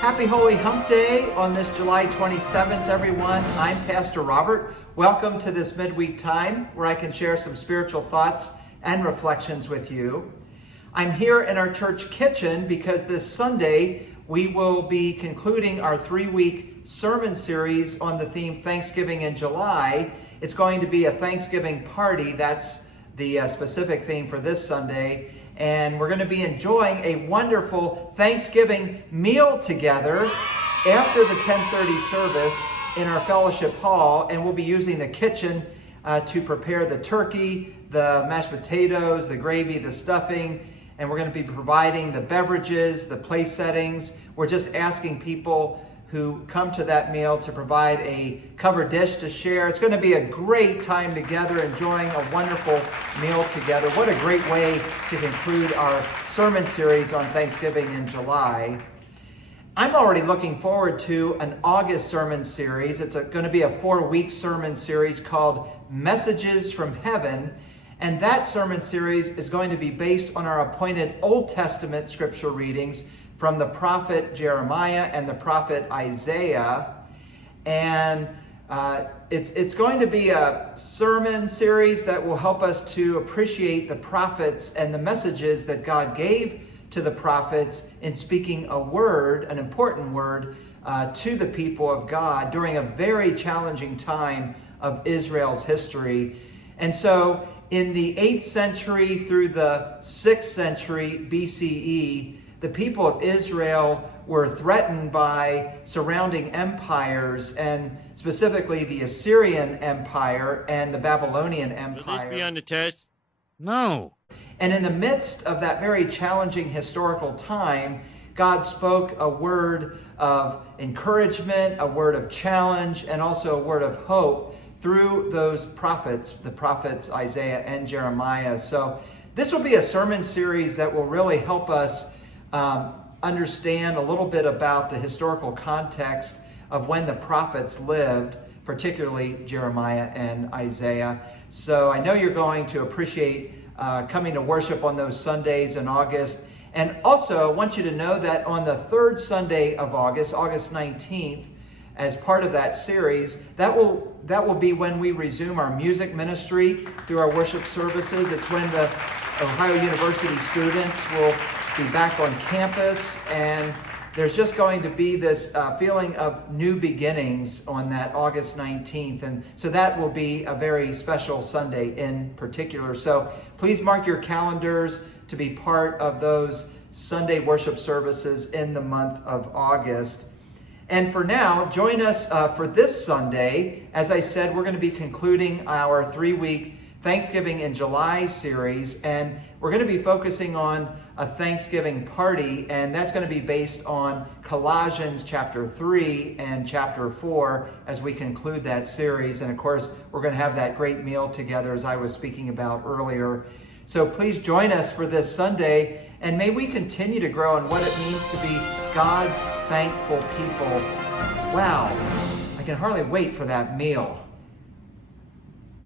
Happy Holy Hump Day on this July 27th, everyone. I'm Pastor Robert. Welcome to this midweek time where I can share some spiritual thoughts and reflections with you. I'm here in our church kitchen because this Sunday we will be concluding our 3-week sermon series on the theme Thanksgiving in July. It's going to be a Thanksgiving party. That's the specific theme for this Sunday. And we're going to be enjoying a wonderful Thanksgiving meal together after the 10:30 service in our fellowship hall. And we'll be using the kitchen to prepare the turkey, the mashed potatoes, the gravy, the stuffing. And we're going to be providing the beverages, the place settings. We're just asking people who come to that meal to provide a covered dish to share. It's going to be a great time together, enjoying a wonderful meal together. What a great way to conclude our sermon series on Thanksgiving in July. I'm already looking forward to an August sermon series. It's going to be a 4-week sermon series called Messages from Heaven. And that sermon series is going to be based on our appointed Old Testament scripture readings from the prophet Jeremiah and the prophet Isaiah. And it's going to be a sermon series that will help us to appreciate the prophets and the messages that God gave to the prophets in speaking a word, an important word, to the people of God during a very challenging time of Israel's history. And so in the 8th century through the 6th century BCE, the people of Israel were threatened by surrounding empires, and specifically the Assyrian Empire and the Babylonian Empire. Will this be on the test? No. And in the midst of that very challenging historical time, God spoke a word of encouragement, a word of challenge, and also a word of hope through those prophets, the prophets Isaiah and Jeremiah. So this will be a sermon series that will really help us understand a little bit about the historical context of when the prophets lived, particularly Jeremiah and Isaiah. So I know you're going to appreciate coming to worship on those Sundays in August. And also I want you to know that on the 3rd Sunday of August, August 19th, as part of that series, that will be when we resume our music ministry through our worship services. It's when the Ohio University students will be back on campus, and there's just going to be this feeling of new beginnings on that August 19th. And so that will be a very special Sunday in particular. So please mark your calendars to be part of those Sunday worship services in the month of August. And for now, join us for this Sunday. As I said, we're going to be concluding our 3-week Thanksgiving in July series, and we're going to be focusing on a Thanksgiving party, and that's going to be based on Colossians chapter 3 and chapter 4 as we conclude that series. And of course, we're going to have that great meal together as I was speaking about earlier. So please join us for this Sunday, and may we continue to grow in what it means to be God's thankful people. Wow, I can hardly wait for that meal.